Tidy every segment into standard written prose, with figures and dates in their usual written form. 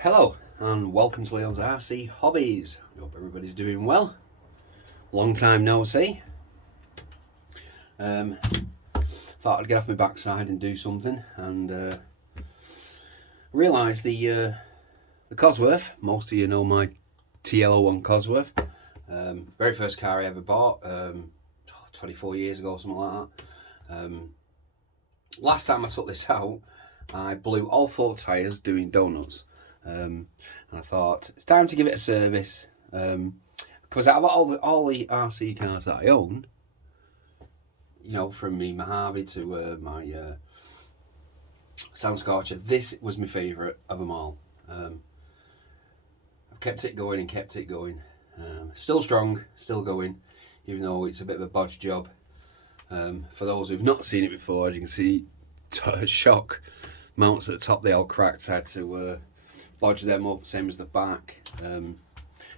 Hello and welcome to Leon's RC Hobbies. I hope everybody's doing well. Long time no see. Thought I'd get off my backside and do something, and realised the Cosworth. Most of you know my TL-01 Cosworth. Very first car I ever bought, 24 years ago, something like that. Last time I took this out, I blew all 4 tyres doing donuts. And I thought it's time to give it a service, because out of all the RC cars that I own, you know, from me Mojave to my Soundscorcher, this was my favourite of them all. I've kept it going and kept it going. Still strong, still going, even though it's a bit of a bodge job. For those who've not seen it before, as you can see, shock mounts at the top, they all cracked. I had to bodge them up, same as the back.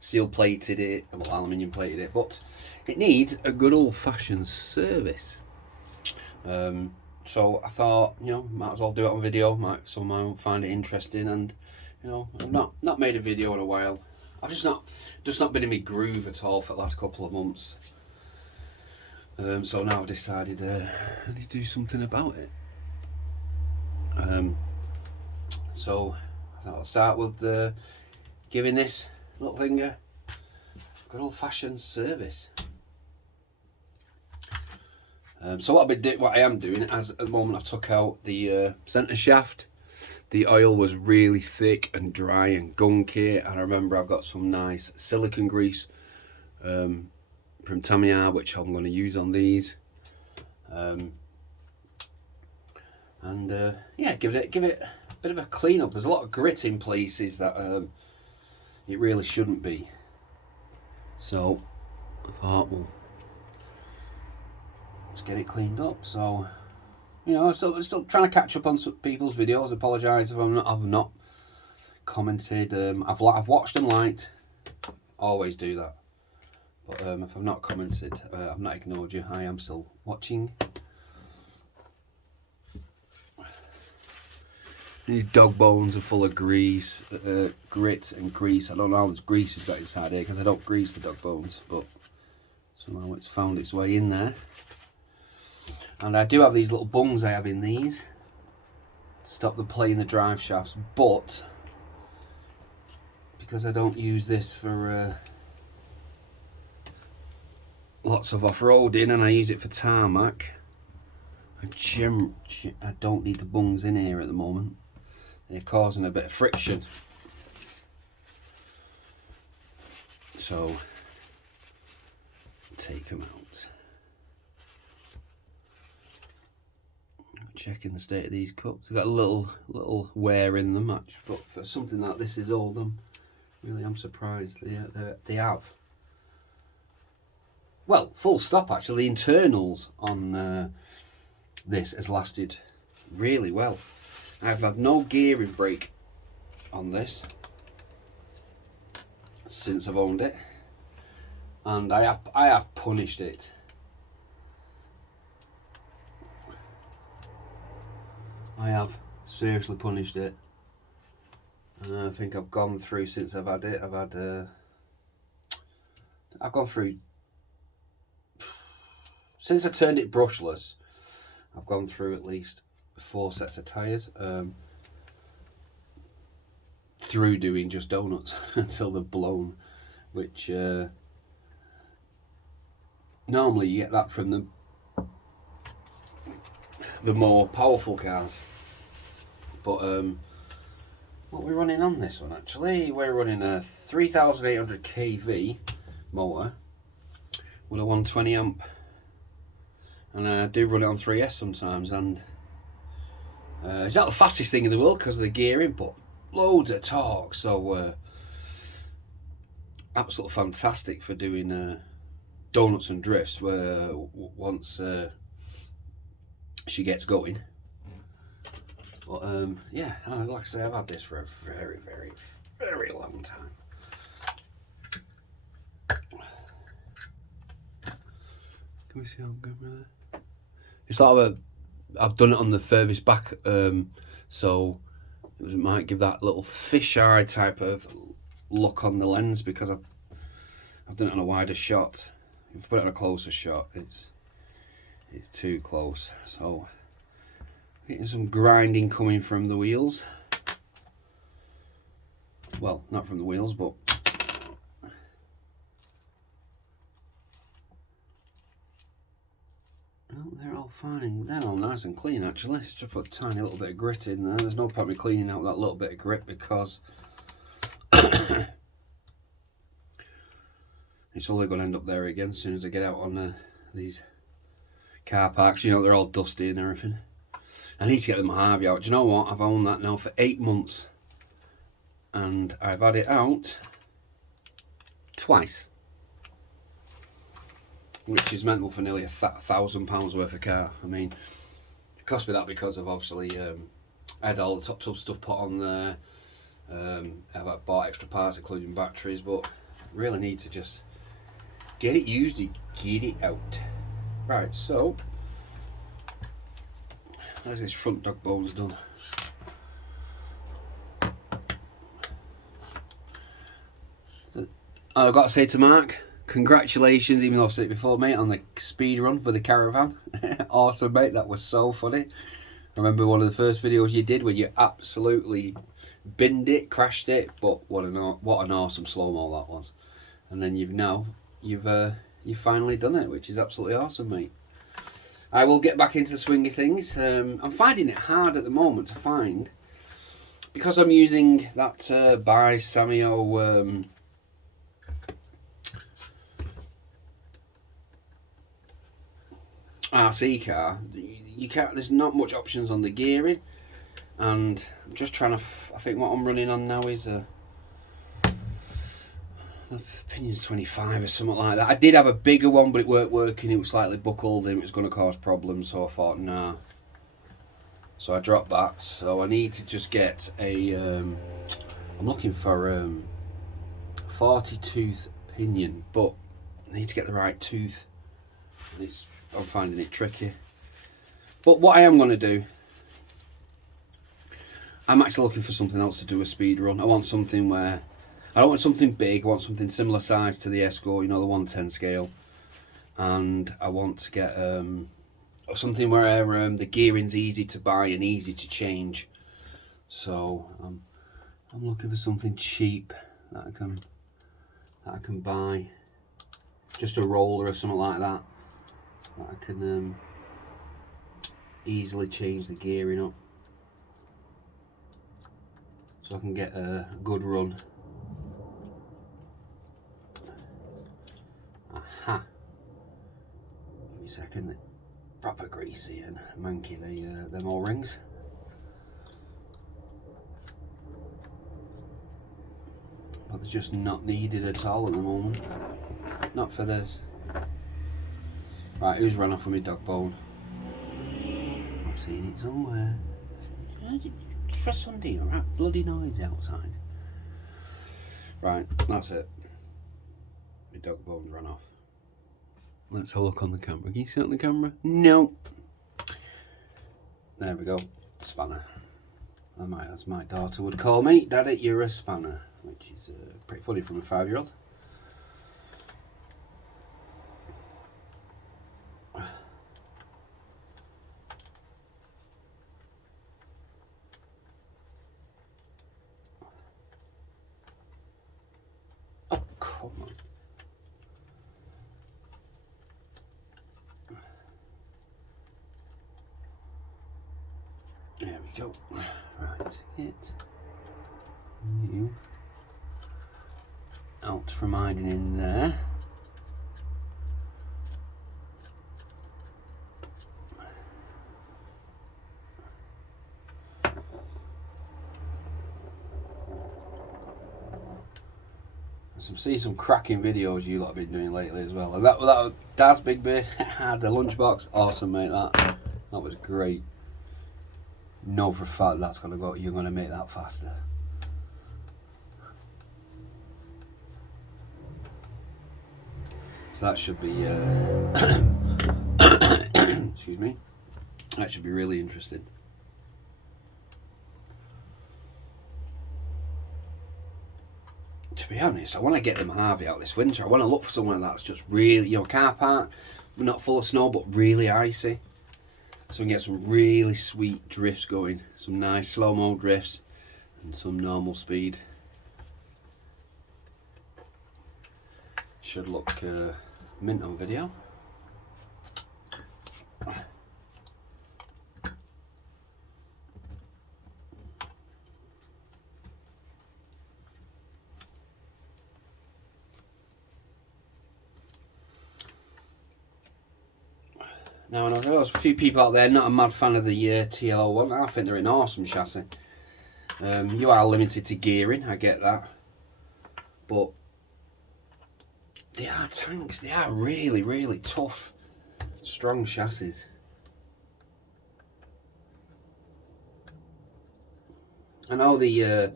Steel plated it, well, aluminium plated it, but it needs a good old-fashioned service. So I thought, you know, might as well do it on video. Someone might find it interesting, and you know, I've not made a video in a while. I've just not been in my groove at all for the last couple of months. So now I've decided I need to do something about it. So I'll start with giving this little thing a good old-fashioned service. So what I am doing, as at the moment, I took out the centre shaft. The oil was really thick and dry and gunky, and I remember I've got some nice silicone grease from Tamiya, which I'm going to use on these. Yeah, give it a bit of a clean up. There's a lot of grit in places that it really shouldn't be. So I thought, well, let's get it cleaned up. So, you know, I'm still trying to catch up on some people's videos. Apologise if I've not commented. I've watched and liked. Always do that. But if I've not commented, I've not ignored you. I am still watching. These dog bones are full of grease, grit and grease. I don't know how much grease has got inside here because I don't grease the dog bones, but somehow it's found its way in there. And I do have these little bungs I have in these to stop the play in the drive shafts, but because I don't use this for lots of off-roading and I use it for tarmac, I don't need the bungs in here at the moment. They're causing a bit of friction. So take them out. Checking the state of these cups. They've got a little wear in them, actually, but for something like this is old, I'm surprised they have. Well, full stop, actually. The internals on this has lasted really well. I've had no gearing brake on this since I've owned it, and I have punished it. I have seriously punished it. And I think I've gone through, since I've had it, I've gone through, since I turned it brushless, I've gone through at least 4 sets of tyres, through doing just donuts until they're blown, which normally you get that from the more powerful cars. But what we're running on this one, actually, we're running a 3800 kV motor with a 120 amp. And I do run it on 3S sometimes, and it's not the fastest thing in the world because of the gearing, but loads of torque, so absolutely fantastic for doing donuts and drifts, where once she gets going. But yeah, like I say, I've had this for a very, very, very long time. Can we see how I'm going with that? It's like I've done it on the furthest back, so it might give that little fisheye type of look on the lens, because I've done it on a wider shot. If I put it on a closer shot, it's too close. So getting some grinding coming from the wheels. Well, not from the wheels, but they're all fine and they're all nice and clean actually. Let's just put a tiny little bit of grit in there. There's no point me cleaning out that little bit of grit, because it's only going to end up there again as soon as I get out on these car parks. You know, they're all dusty and everything. I need to get the Mojave out. Do you know what? I've owned that now for 8 months and I've had it out twice, which is mental for nearly £1,000 worth of car. I mean, it cost me that because of obviously I had all the Tubz stuff put on there. I've bought extra parts including batteries, but really need to just get it used and get it out. Right, so let's get this front dog bones done. So, I've got to say to Mark, congratulations, even though I've said it before, mate, on the speed run for the caravan. Awesome, mate, that was so funny. I remember one of the first videos you did when you absolutely binned it, crashed it, but what an awesome slow-mo that was. And then you've finally done it, which is absolutely awesome, mate. I will get back into the swing of things. I'm finding it hard at the moment to find, because I'm using that Tamiya RC car. You can't. There's not much options on the gearing, and I'm just trying to. I think what I'm running on now is a Opinions 25 or something like that. I did have a bigger one, but it weren't working. It was slightly buckled and it was going to cause problems, so I thought, nah. So I dropped that. So I need to just get a. I'm looking for 40 tooth pinion, but I need to get the right tooth. I'm finding it tricky. But what I am going to do, I'm actually looking for something else to do a speed run. I want something where, I don't want something big, I want something similar size to the Escort, you know, the 110 scale. And I want to get something where the gearing's easy to buy and easy to change. So I'm looking for something cheap that I can buy. Just a roller or something like that. That I can easily change the gearing up. So I can get a good run. Aha. Give me a second. Proper greasy and manky them O-rings. But they're just not needed at all at the moment. Not for this. Right, who's run off with my dog bone? I've seen it somewhere. For Sunday, right? Bloody noise outside. Right, that's it. My dog bones run off. Let's have a look on the camera. Can you see it on the camera? No. There we go. Spanner. As my daughter would call me, Daddy, you're a spanner. Which is pretty funny from a 5-year-old. Oh, come on. There we go. Right, it. You. Out from hiding in there. See some cracking videos you lot have been doing lately as well. And that Dad's Big Bear had the lunchbox. Awesome, mate. That was great. Know for a fact that's gonna go. You're gonna make that faster. So that should be excuse me, that should be really interesting. to be honest, I want to get them Harvey out this winter. I want to look for somewhere that's just really, you know, car park, not full of snow, but really icy. So we can get some really sweet drifts going. Some nice slow-mo drifts and some normal speed. Should look mint on video. Now, I know there's a few people out there not a mad fan of the TL-01. I think they're an awesome chassis. You are limited to gearing, I get that. But they are tanks. They are really, really tough, strong chassis. I know the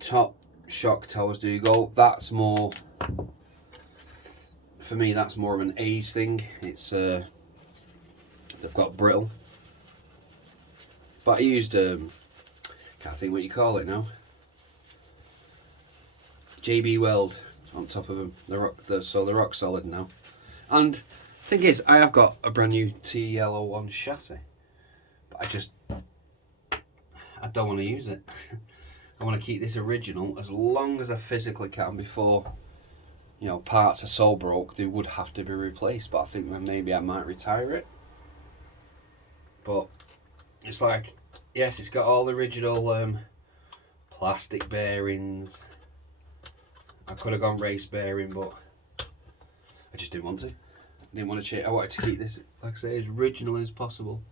top shock towers do go. That's more, for me, that's more of an age thing. It's they've got brittle. But I used can't think what you call it now. JB Weld on top of them. So they're rock solid now. And the thing is, I have got a brand new TL-01 chassis, but I don't want to use it. I want to keep this original as long as I physically can before, you know, parts are so broke they would have to be replaced. But I think that maybe I might retire it. But it's like, yes, it's got all the original plastic bearings. I could have gone race bearing, but I just didn't want to. I didn't want to change. I wanted to keep this, like I say, as original as possible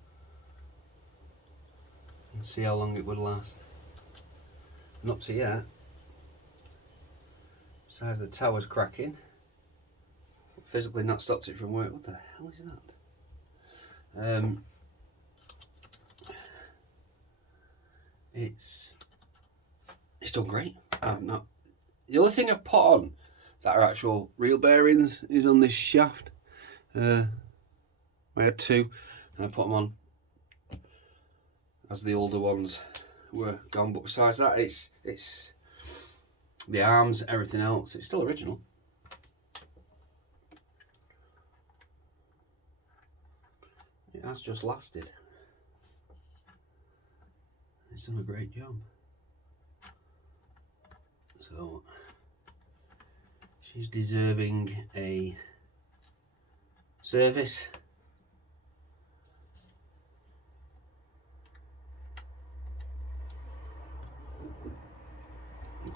and see how long it would last. And up to yet, besides the tower's cracking, physically not stopped it from work. What the hell is that? It's done great. I've not. The only thing I've put on that are actual real bearings is on this shaft. I had two, and I put them on as the older ones were gone. But besides that, it's the arms, everything else. It's still original. It has just lasted. It's done a great job. So she's deserving a service.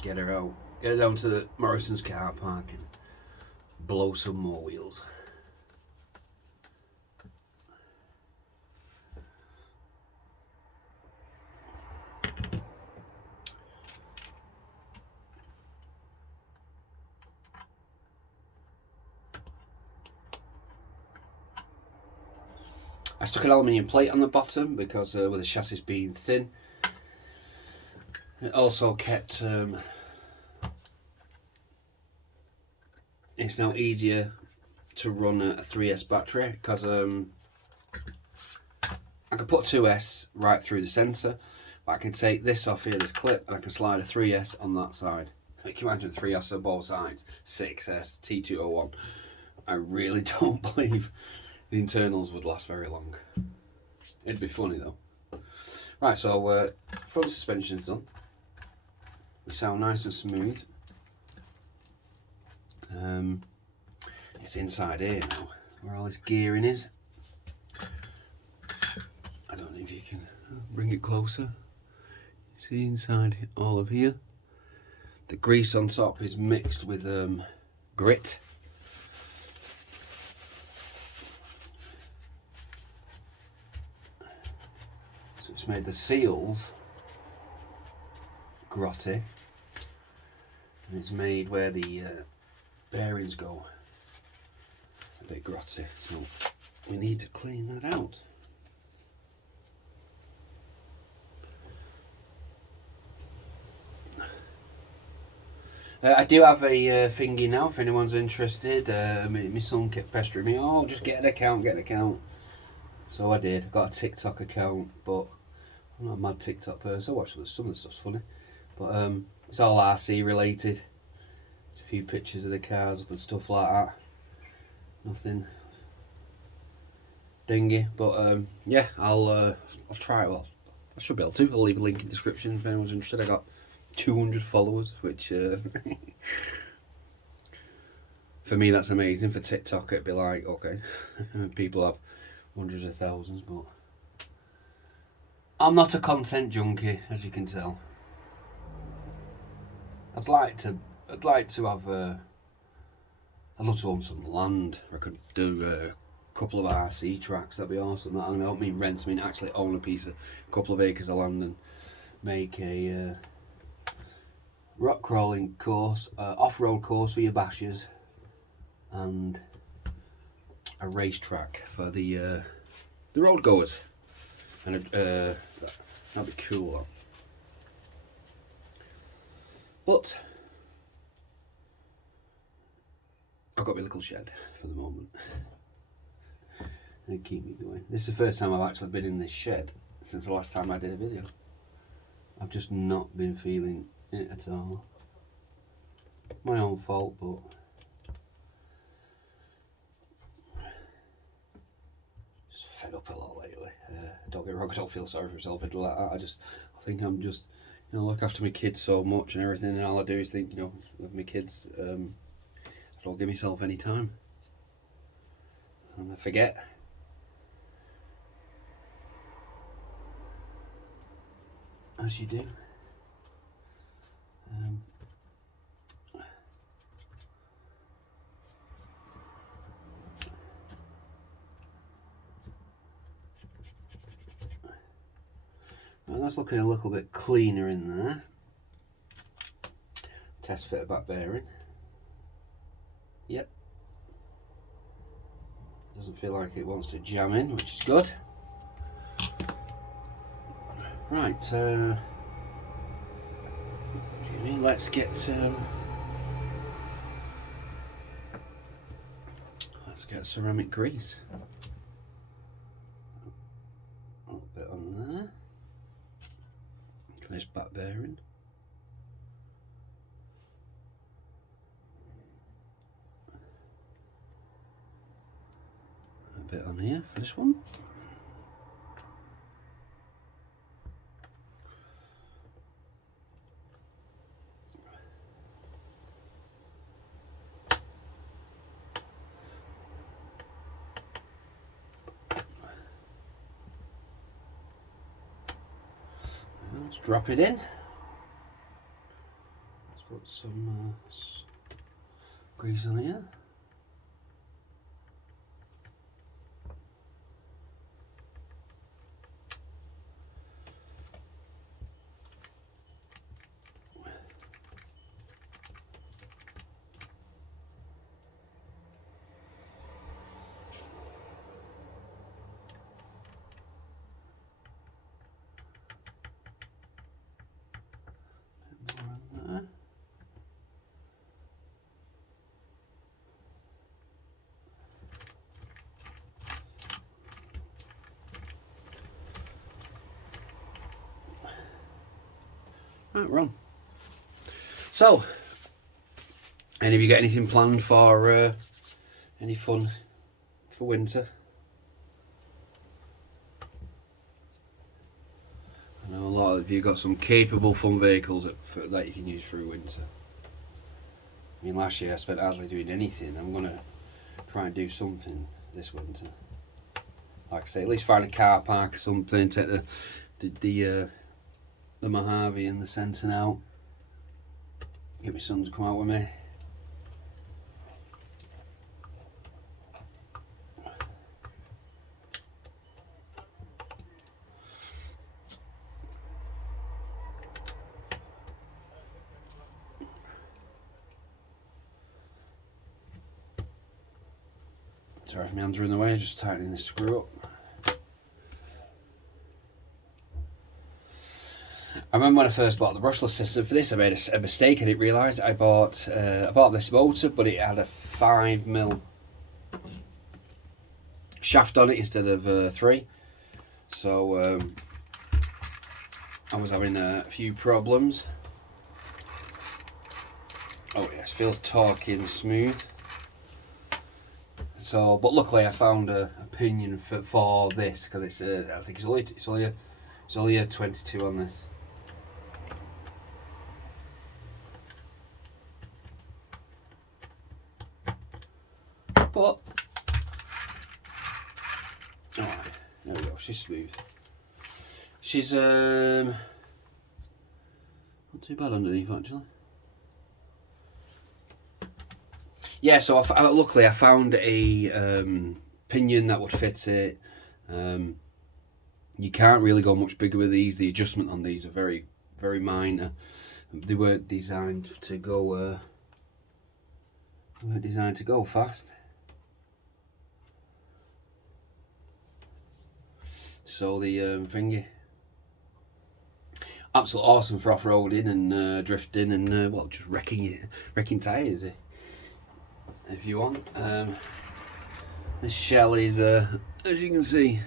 Get her out. Get her down to the Morrison's car park and blow some more wheels. I stuck an aluminium plate on the bottom because with the chassis being thin, it also kept it's now easier to run a 3S battery because I can put 2S right through the centre, but I can take this off here, this clip, and I can slide a 3S on that side. You can imagine 3S on both sides, 6S, T201. I really don't believe the internals would last very long. It'd be funny though. Right, so front suspension's done. They sound nice and smooth. It's inside here now, where all this gearing is. I don't know if you can bring it closer. You see inside all of here. The grease on top is mixed with grit. So it's made the seals grotty, and it's made where the bearings go a bit grotty, so we need to clean that out. I do have a thingy now if anyone's interested. My son kept pestering me, oh just get an account. So I did. I got a TikTok account, but I'm not a mad TikTok person. I watch some of the stuff's funny, but it's all RC related. a few pictures of the cars up and stuff like that. Nothing dingy, but yeah, I'll try it. Well, I should be able to. I'll leave a link in the description if anyone's interested. I got 200 followers, which for me that's amazing. For TikTok it'd be like, okay, people have hundreds of thousands, but I'm not a content junkie, as you can tell. I'd like to have I'd love to own some land. I could do a couple of RC tracks. That'd be awesome. I don't mean rent. I mean actually own a couple of acres of land and make a rock crawling course, off-road course for your bashers, and a racetrack for the road goers. And that'd be cool. But I've got my little shed for the moment. And it keep me going. This is the first time I've actually been in this shed since the last time I did a video. I've just not been feeling it at all. My own fault, but just fed up a lot lately. Don't get me wrong, I don't feel sorry for myself or like that. I think I'm just, you know, look after my kids so much and everything, and all I do is think, you know, with my kids, I don't give myself any time, and I forget. As you do. Well, that's looking a little bit cleaner in there. Test fit a back bearing. Yep. Doesn't feel like it wants to jam in, which is good. Right, Jimmy, let's get ceramic grease. A little bit on there. For this back bearing. A bit on here for this one. Let's drop it in. Let's put some grease on here. Right, we're on. So, any of you got anything planned for any fun for winter? I know a lot of you got some capable fun vehicles that you can use through winter. I mean, last year I spent hardly doing anything. I'm gonna try and do something this winter. Like I say, at least find a car park or something. Take the Mojave and the Sentinel out. Get my son to come out with me. Sorry if my hands are in the way, just tightening this screw up. I remember when I first bought the brushless system for this, I made a mistake. I didn't realise I bought this motor, but it had a 5mm shaft on it instead of 3. So I was having a few problems Oh yes, feels torquey and smooth. So, but luckily I found a pinion for this, because it's I think it's only a 22 on this. But alright, there we go. She's smooth. She's not too bad underneath actually. Yeah, so luckily I found a pinion that would fit it. You can't really go much bigger with these. The adjustment on these are very, very minor. They weren't designed to go. Fast. So the thingy, absolutely awesome for off-roading and drifting and well, just wrecking tyres if you want. This shell is, as you can see,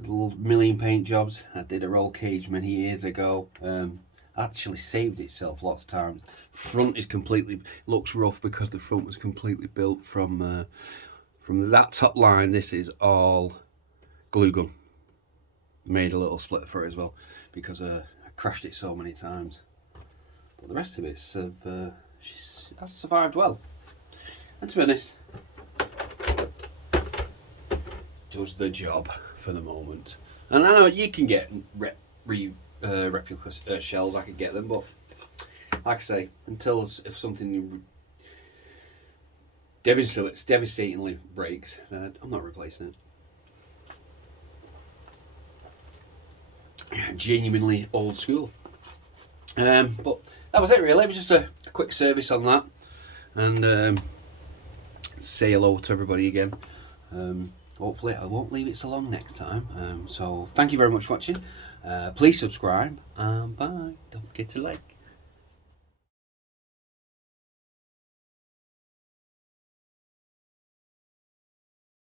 little milling paint jobs. I did a roll cage many years ago. Actually saved itself lots of times. Front is completely, looks rough because the front was completely built from that top line. This is all glue gun. Made a little split for it as well because I crashed it so many times. But the rest of it's has survived well. And to be honest, does the job for the moment. And I know you can get replica shells. I could get them, but like I say, until if something devastatingly breaks, then I'm not replacing it. Genuinely old school. But that was it really. It was just a quick service on that, and say hello to everybody again. Hopefully I won't leave it so long next time. So thank you very much for watching. Please subscribe and bye. Don't forget to like.